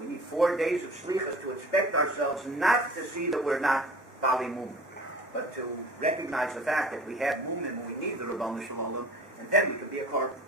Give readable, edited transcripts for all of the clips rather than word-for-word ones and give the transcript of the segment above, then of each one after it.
we need 4 days of Selichos to inspect ourselves, not to see that we're not Bali Mum, but to recognize the fact that we have Mum and we need the Rabbanu Shalom, and then we could be a carbon.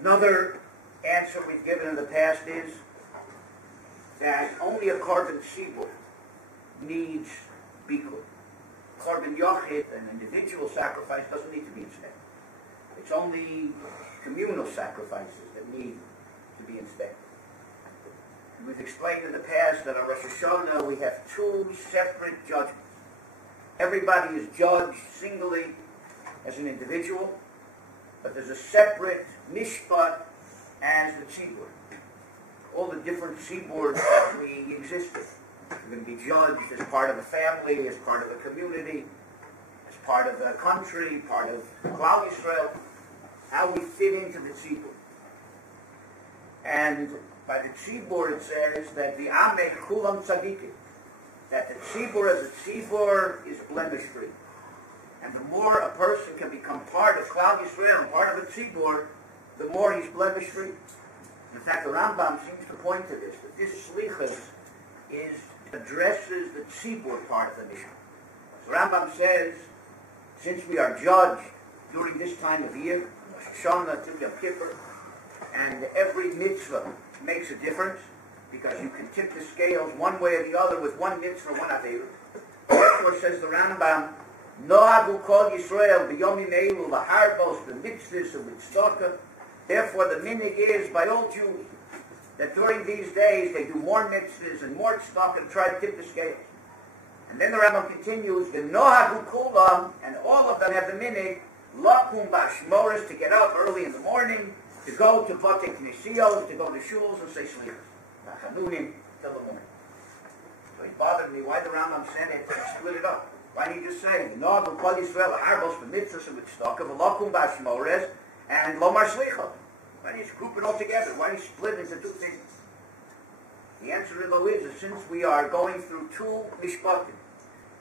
Another answer we've given in the past is that only a carbon Sibur needs Bikur. Carbon Yochid, an individual sacrifice, doesn't need to be inspected. It's only communal sacrifices that need to be inspected. We've explained in the past that on Rosh Hashanah we have 2 separate judgments. Everybody is judged singly as an individual, but there's a separate mishpat as the tzibur. All the different tziburs that we exist in. We're going to be judged as part of a family, as part of a community, as part of a country, part of Klal Yisrael, how we fit into the tzibur. And by the tzibur it says that the Ameh Kulam Tzadikim, that the tzibur as a tzibur is blemish-free. And the more a person can become part of Klal Yisrael and part of a tzibur, the more he's blemish-free. In fact, the Rambam seems to point to this, that this Selichos addresses the tzibur part of the mission. The Rambam says, since we are judged during this time of year, Rosh Hashanah to Yom Kippur, and every mitzvah makes a difference, because you can tip the scales one way or the other with one mitzvah, one aveirah. Therefore, says the Rambam, Nohagu kol Yisrael b'yomim eilu laharbos b'mitzvahs u'mitzvah. Therefore, the minig is by all Jews that during these days they do more mitzvahs and more tzedakah and try to tip the scales. And then the Rambam continues, the Nohagu kulam, and all of them have the minig, lakum b'ashmoras, to get up early in the morning, to go to Bate Knesios, to go to shuls and say Selichos. Chanunim till the morning. So it bothered me why the Rambam said it and split it up. Why didn't he just say, Nohagu kol Yisrael harbos b'mitzvahs u'mitzvah v'lakum b'ashmoras and lomar Selichos? Why don't you group it all together? Why don't you split into 2 things? The answer to though is that since we are going through 2 mishpatim,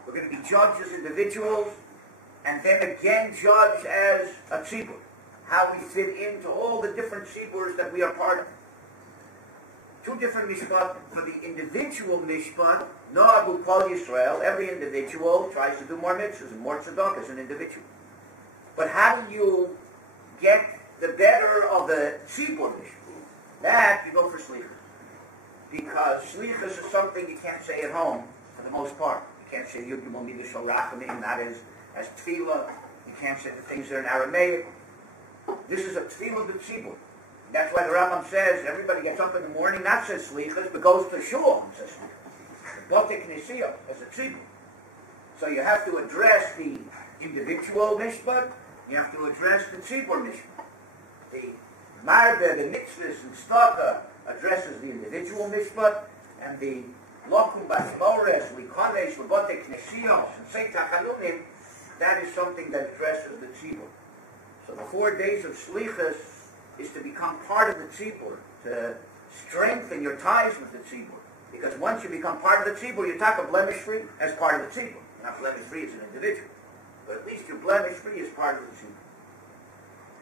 we're going to be judged as individuals and then again judged as a tzibur. How we fit into all the different tziburs that we are part of. 2 different mishpat. For the individual mishpat, Nohagu kol Yisrael, every individual tries to do more mitzvahs and more tzedakah as an individual. But how do you get the better of the tzibur mishpat? That you go for Selichos. Because Selichos is something you can't say at home for the most part. You can't say Yud Gimel Midah Shel Rachamim, not as tefillah. You can't say the things that are in Aramaic. This is a tefillah b'tzibur. That's why the Rambam says everybody gets up in the morning, not says Selichos, but goes to shul and says Selichos. Go to Knesiyah as a tzibur. So you have to address the individual mishpat. You have to address the tzibur mishpat. The marbe, the mitzvahs and tzedakah addresses the individual mishpat, and the lokum b'ashmores, likonesh, lebote Knesiyos, and seitach hanunim, that is something that addresses the tzibur. So the 4 days of Selichos is to become part of the tzibur, to strengthen your ties with the tzibur. Because once you become part of the tzibur, you're talking blemish-free as part of the tzibur. Not blemish-free as an individual, but at least you're blemish-free as part of the tzibur.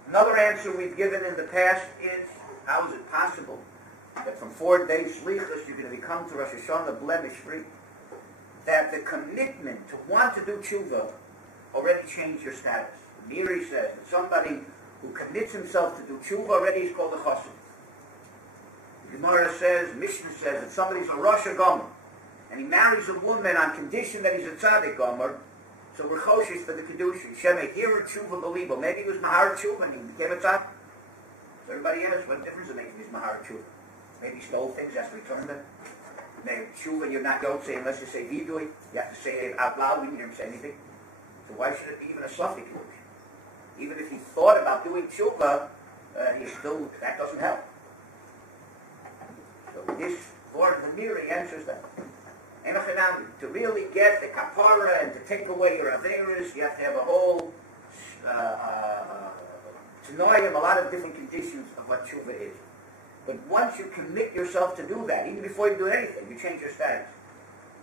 Another answer we've given in the past is, how is it possible that from 4 days Selichos you're going to become to Rosh Hashanah blemish-free? That the commitment to want to do tshuva already changed your status. Miri says that somebody who commits himself to do tshuva already is called a chassid. The Mora says, Mishnah says, that somebody's a Rosh Gomer, and he marries a woman on condition that he's a tzaddik Gomer, so we're choshish for the kedusha. Shemei hiru tshuva belibo. Maybe he was mahar tshuva and he became a tzaddik. So everybody asks, what difference does it make if he's mahar tshuva? Maybe he stole things, has to return them. Maybe tshuva you're not going to say unless you say vidui. You have to say it out loud. We didn't hear him say anything. So why should it be even a suffix kedusha? Even if he thought about doing tshuva, that doesn't help. So this Lord the Miri answers that. To really get the kapara and to take away your hisorerus, you have to have a whole tanoim, a lot of different conditions of what tshuva is. But once you commit yourself to do that, even before you do anything, you change your status.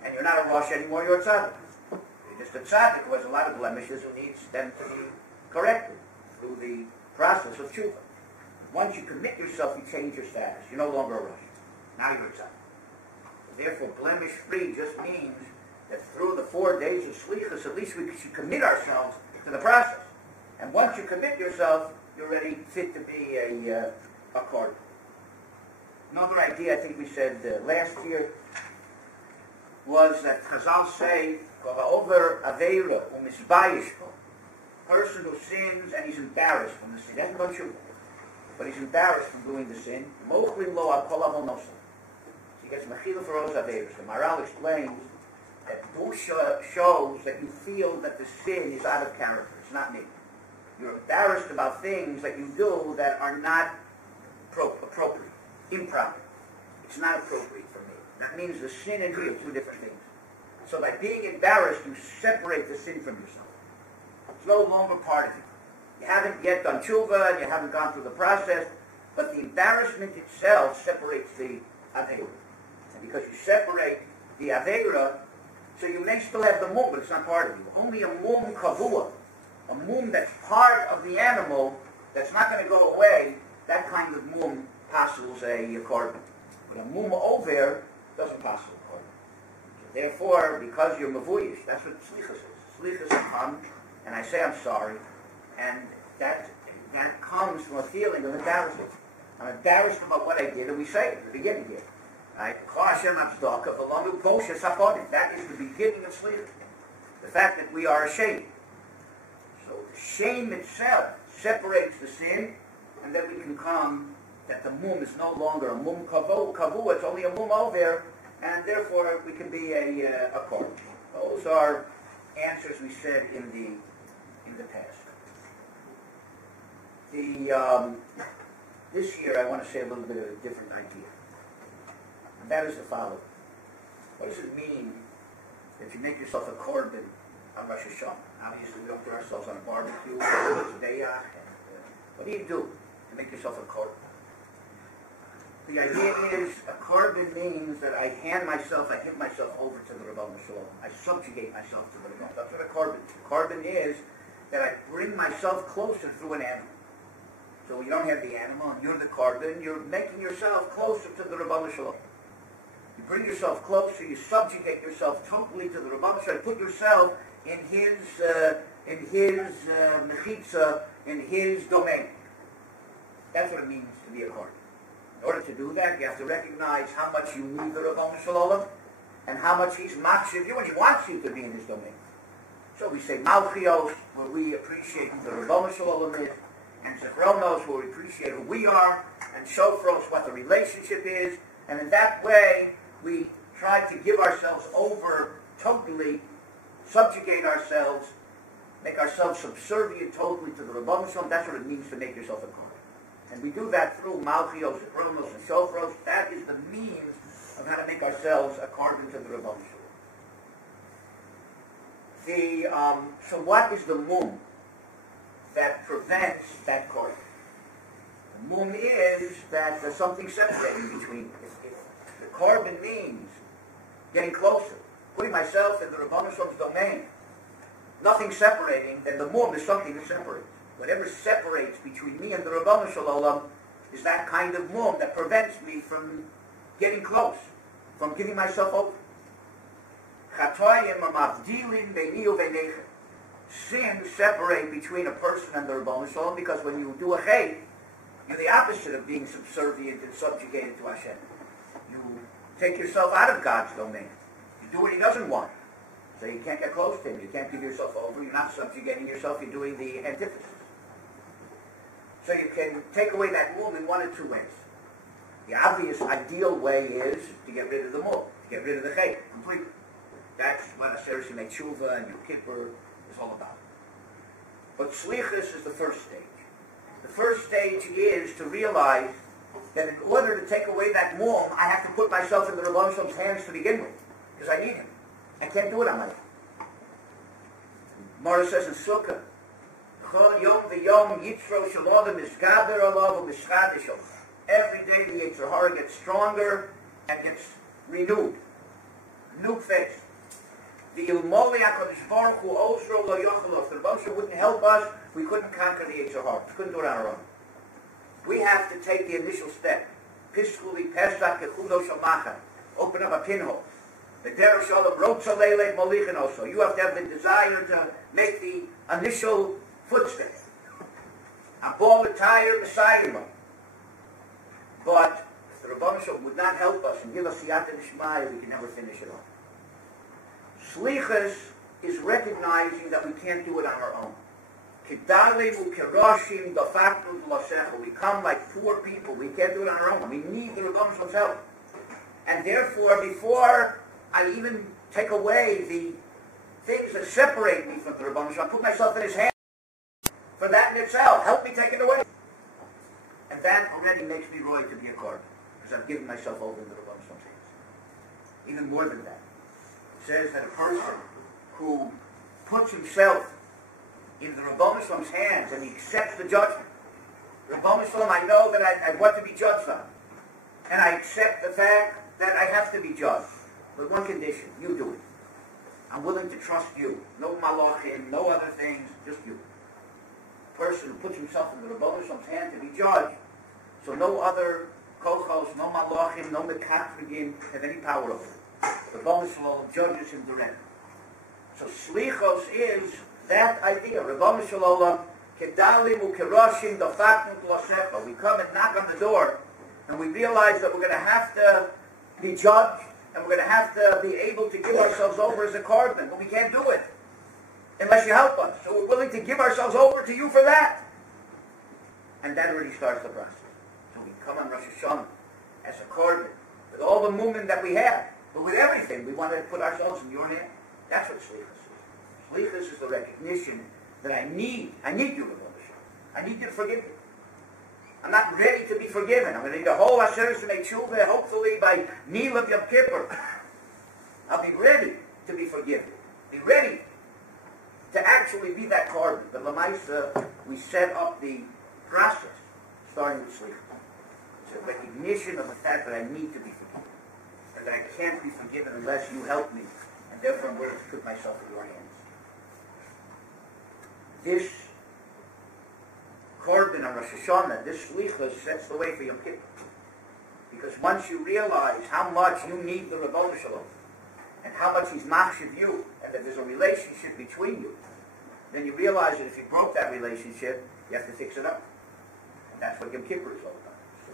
And you're not a Rosh anymore, you're a tzaddik. You're just a tzaddik who has a lot of blemishes who needs them to be corrected through the process of tshuva. Once you commit yourself, you change your status. You're no longer a Rosh. Now you're tzad. Therefore, blemish-free just means that through the 4 days of Selichos, at least we should commit ourselves to the process. And once you commit yourself, you're ready, fit to be a korban. Another idea I think we said last year was that Chazal say, over Aveira u'misbayishko, person who sins and he's embarrassed from the sin. That's not true. But he's embarrassed from doing the sin. Mochlin lo al kol avonoso. He gets mechila for those Aveiros. The Maral explains that busha shows that you feel that the sin is out of character. It's not me. You're embarrassed about things that you do that are not appropriate, improper. It's not appropriate for me. That means the sin and me are two different things. So by being embarrassed, you separate the sin from yourself. It's no longer part of you. You haven't yet done tshuva, and you haven't gone through the process, but the embarrassment itself separates the aveira. And because you separate the aveira, so you may still have the mum, but it's not part of you. Only a mum kavua, a mum that's part of the animal, that's not going to go away, that kind of mum passes a korban. But a mum over doesn't pass a korban. So therefore, because you're mavuyish, that's what slichos is. Slichos come, and I say I'm sorry, and that comes from a feeling of embarrassment. I'm embarrassed about what I did, and we say it at the beginning here. Right? That is the beginning of slichos. The fact that we are ashamed. So the shame itself separates the sin, and then we can come that the mum is no longer a mum kavu, it's only a mum over, and therefore we can be a korban. Those are answers we said in the past. This year I want to say a little bit of a different idea. And that is the following. What does it mean if you make yourself a korban on Rosh Hashanah? Obviously we don't do ourselves on a barbecue, what do you do to make yourself a korban? The idea is, a korban means that I hand myself, I give myself over to the Rebbeinu Shalom. I subjugate myself to the Rebbeinu. That's what a korban is. A korban is that I bring myself closer through an animal. So you don't have the animal, and you're the korban, you're making yourself closer to the Rebbeinu Shalom. You bring yourself closer, you subjugate yourself totally to the Rebbeinu Shalom, put yourself in his mechitza, in his domain. That's what it means to be a korban. In order to do that, you have to recognize how much you need the Rebbeinu Shalom and how much he's makshiv you, and he wants you to be in his domain. So we say Malchios, where we appreciate who the Rebbeinu Shalom is, and Zechronos, where we appreciate who we are, and Shofros, what the relationship is, and in that way, we try to give ourselves over totally, subjugate ourselves, make ourselves subservient totally to the Rebbeinu Shalom. That's what it means to make yourself a korban. And we do that through Malchios, Zechronos, and Shofros. That is the means of how to make ourselves a korban to the Rebbeinu Shalom. So what is the mum that prevents that korban? The mum is that there's something separating between. If the korban means getting closer, putting myself in the Rebbeinu Shalom's domain, nothing separating, then the mum is something that separates. Whatever separates between me and the Rebbeinu Shalom is that kind of mum that prevents me from getting close, from giving myself over. Sin separate between a person and the Rebbeinu Shalom, because when you do a chay, you're the opposite of being subservient and subjugated to Hashem. You take yourself out of God's domain. You do what He doesn't want. So you can't get close to Him. You can't give yourself over. You're not subjugating yourself. You're doing the antithesis. So you can take away that mum in one of two ways. The obvious, ideal way is to get rid of the mum, to get rid of the chay completely. That's what a seriously made tshuva and your kippur is all about. But slichos is the first stage. The first stage is to realize that in order to take away that mum, I have to put myself in the Rebbeinu Shalom's hands to begin with, because I need him. I can't do it on my own. Mora says in Sukkah, every day the Yetzer Hara gets stronger and gets renewed. New faith. The Ilmoli HaKadosh Baruch Hu Osro Lo Yochel. If the Rebbeinu wouldn't help us, we couldn't conquer the Yetzer Hara. We couldn't do it on our own. We have to take the initial step. Piskuli Pesach Kechudo Shamacha. Open up a pinhole. The Derech Shalom Rotza Leil Molichin also. You have to have the desire to make the initial footstep. A ball of tire beside him. But if the Rebbeinu Shalom would not help us and give us Siyata D'Shmaya, we can never finish it off. Selichos is recognizing that we can't do it on our own. We come like poor people. We can't do it on our own. We need the Rebbeinu Shalom's help. And therefore, before I even take away the things that separate me from the Rebbeinu Shalom, I put myself in his hands. For that in itself, help me take it away. And that already makes me roy to be a card, because I've given myself over into the Rebbeinu Shalom's hands. Even more than that, it says that a person who puts himself in the Rebbeinu Shalom's hands and he accepts the judgment. Rebbeinu Shalom, I know that I want to be judged on, and I accept the fact that I have to be judged. But one condition, you do it. I'm willing to trust you. No malachim, no other things, just you. Person who puts himself in the Rebbeinu Shalom's hand to be judged, so no other kochos, no malachim, no mekatrigim have any power over it. The Rebbeinu Shalom judges him directly. So Selichos is that idea. Rebbeinu Shalom, kedalim ukeroshim dafaknu t'losecha. We come and knock on the door, and we realize that we're going to have to be judged, and we're going to have to be able to give ourselves over as a cardman, but we can't do it unless you help us. So we're willing to give ourselves over to you for that. And that already starts the process. So we come on Rosh Hashanah as a cardman, with all the movement that we have, but with everything, we want to put ourselves in your hand. That's what Selichos is. Selichos is the recognition that I need you, Rebbeinu. I need you to forgive me. I'm not ready to be forgiven. I'm going to need a whole HaSheris to make tshuva, hopefully by Nil of Yom Kippur. I'll be ready to be forgiven. Be ready to actually be that carbon. But Lamaisa, we set up the process, starting with sleep. It's a recognition of the fact that I need to be forgiven. And that I can't be forgiven unless you help me. And therefore I'm willing to put myself in your hands. This Korban on Rosh Hashanah, this Selichos sets the way for Yom Kippur. Because once you realize how much you need the Rebbeinu Shalom, and how much he's machshav you, and that there's a relationship between you, then you realize that if you broke that relationship, you have to fix it up. And that's what Yom Kippur is all about. So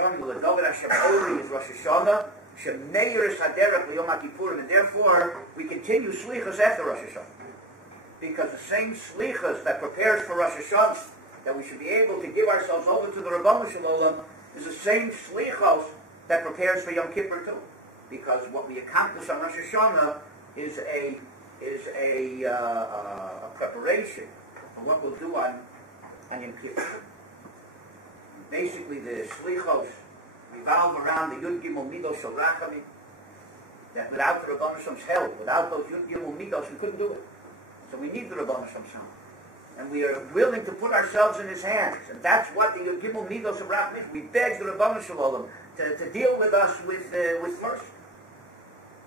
Rosh Hashanah, L'Dovid Hashem Ori is Rosh Hashanah, Shem Meir is Haderach L'Yom HaKippurim, and therefore we continue Selichos after Rosh Hashanah. Because the same Selichos that prepares for Rosh Hashanah, that we should be able to give ourselves over to the Rebbeinu Shalom, is the same Selichos that prepares for Yom Kippur too. Because what we accomplish on Rosh Hashanah is a preparation for what we'll do on Yom Kippur. Basically, the Selichos revolve around the Yud Gimel Midos Shel Rachamim. That without the Rebbeinu Shalom's help, without those Yud Gimel Midos, we couldn't do it. So we need the Rebbeinu Shalom's help. And we are willing to put ourselves in his hands. And that's what the Yud Gimel Midos of Rachamim is. We beg the Rebbeinu Shalom to deal with us with mercy.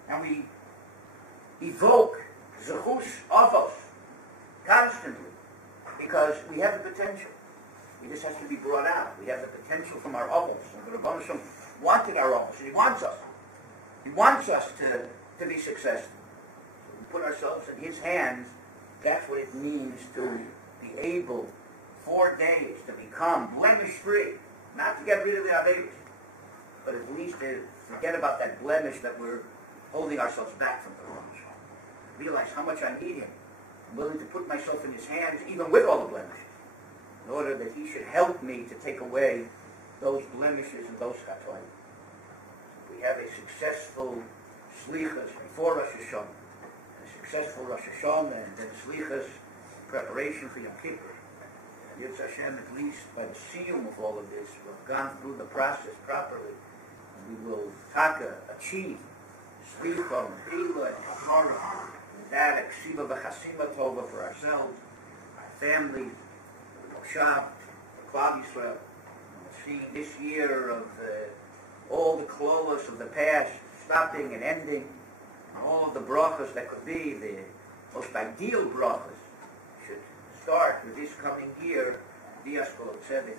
And we evoke Zechus Avos constantly. Because we have the potential. It just has to be brought out. We have the potential from our Avos. And the Rebbeinu Shalom wanted our Avos. He wants us. He wants us to be successful. So we put ourselves in his hands. That's what it means to be able, 4 days, to become blemish-free. Not to get rid of the Averis, but at least to forget about that blemish that we're holding ourselves back from the Rosh. Realize how much I need him. I'm willing to put myself in his hands, even with all the blemishes, in order that he should help me to take away those blemishes and those chatoim. We have a successful Selichos before Rosh Hashanah. Successful Rosh Hashanah and then Selichos, preparation for Yom Kippur. And Yitz Hashem, at least by the siyum of all of this, we've gone through the process properly, and we will achieve Slicha and Chila and Mora, and that Yeshiva v'chasima tova for ourselves, our families, the Moshav, the Klal Yisrael. We'll see this year of all the klolos of the past stopping and ending. All of the brachas that could be, the most ideal brachas, should start with this coming year, Dias Kolot Sevin.